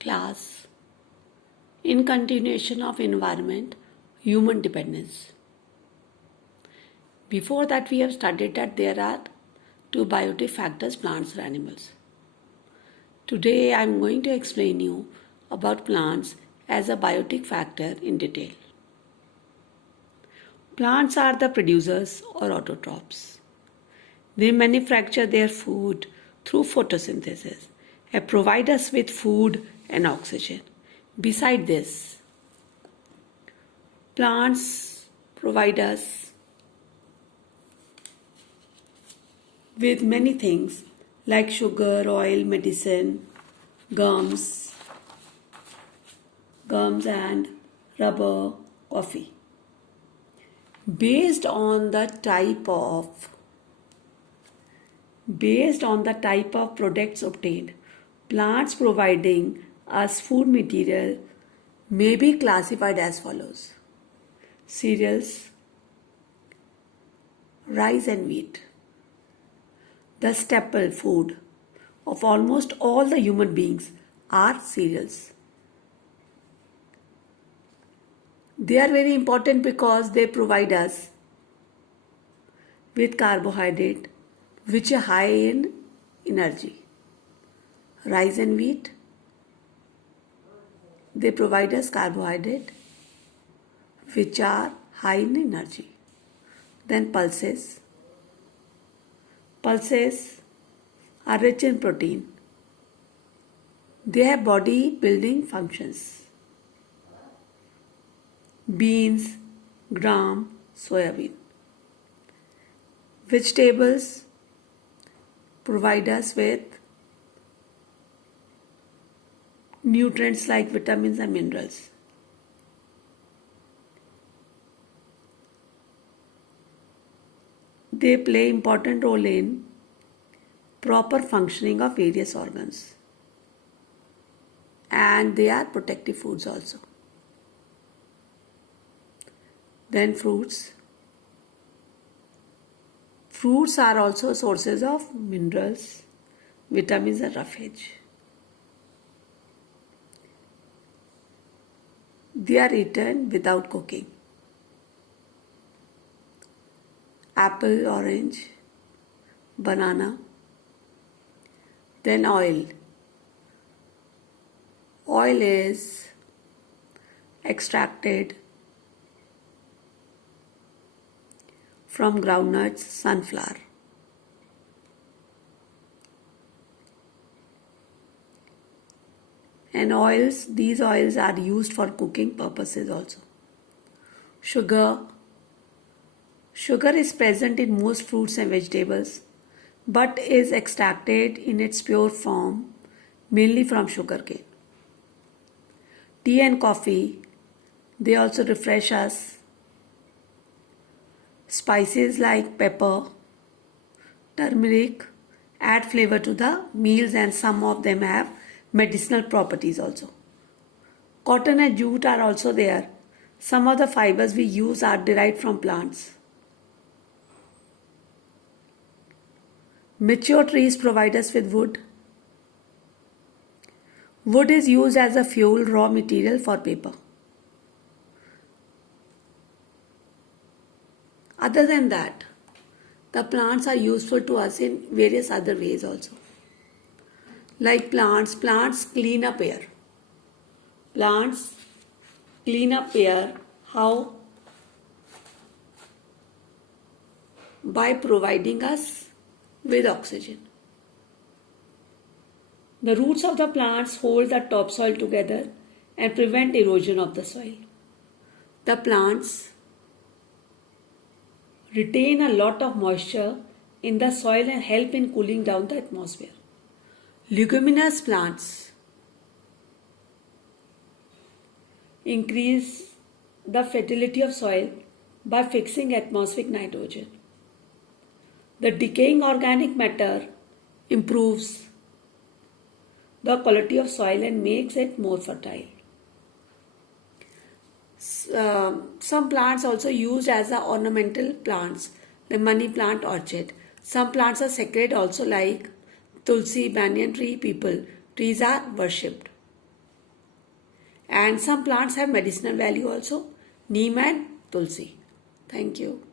Class. In continuation of environment, human dependence. Before that, we have studied that there are two biotic factors, plants or animals. Today, I am going to explain you about plants as a biotic factor in detail. Plants are the producers or autotrophs. They manufacture their food through photosynthesis and provide us with food and oxygen. Beside this, plants provide us with many things like sugar, oil, medicine, gums and rubber, coffee. Based on the type of products obtained, plants providing us food material may be classified as follows: cereals, rice and wheat. The staple food of almost all the human beings are cereals. They are very important because they provide us with carbohydrate which are high in energy. Rice and wheat, they provide us carbohydrate which are high in energy. Then pulses. Pulses are rich in protein. They have body building functions. Beans, gram, soybean. Vegetables provide us with nutrients like vitamins and minerals. They play important role in proper functioning of various organs, and they are protective foods also. Then fruits. Fruits are also sources of minerals, vitamins and roughage. They are eaten without cooking. Apple, orange, banana. Then oil. Oil is extracted from groundnuts, sunflower. And oils, these oils are used for cooking purposes also. Sugar. Sugar is present in most fruits and vegetables, but is extracted in its pure form mainly from sugarcane. Tea and coffee, they also refresh us. Spices like pepper, turmeric add flavor to the meals, and some of them have medicinal properties also. Cotton and jute are also there. Some of the fibers we use are derived from plants. Mature trees provide us with wood. Wood is used as a fuel raw material for paper. Other than that, the plants are useful to us in various other ways also. Like plants clean up air. Plants clean up air. How? By providing us with oxygen. The roots of the plants hold the topsoil together and prevent erosion of the soil. The plants retain a lot of moisture in the soil and help in cooling down the atmosphere. Leguminous plants increase the fertility of soil by fixing atmospheric nitrogen. The decaying organic matter improves the quality of soil and makes it more fertile. Some plants also used as ornamental plants, the money plant, orchid. Some plants are sacred also, like tulsi, banyan tree, people. Trees are worshipped. And some plants have medicinal value also, neem and tulsi. Thank you.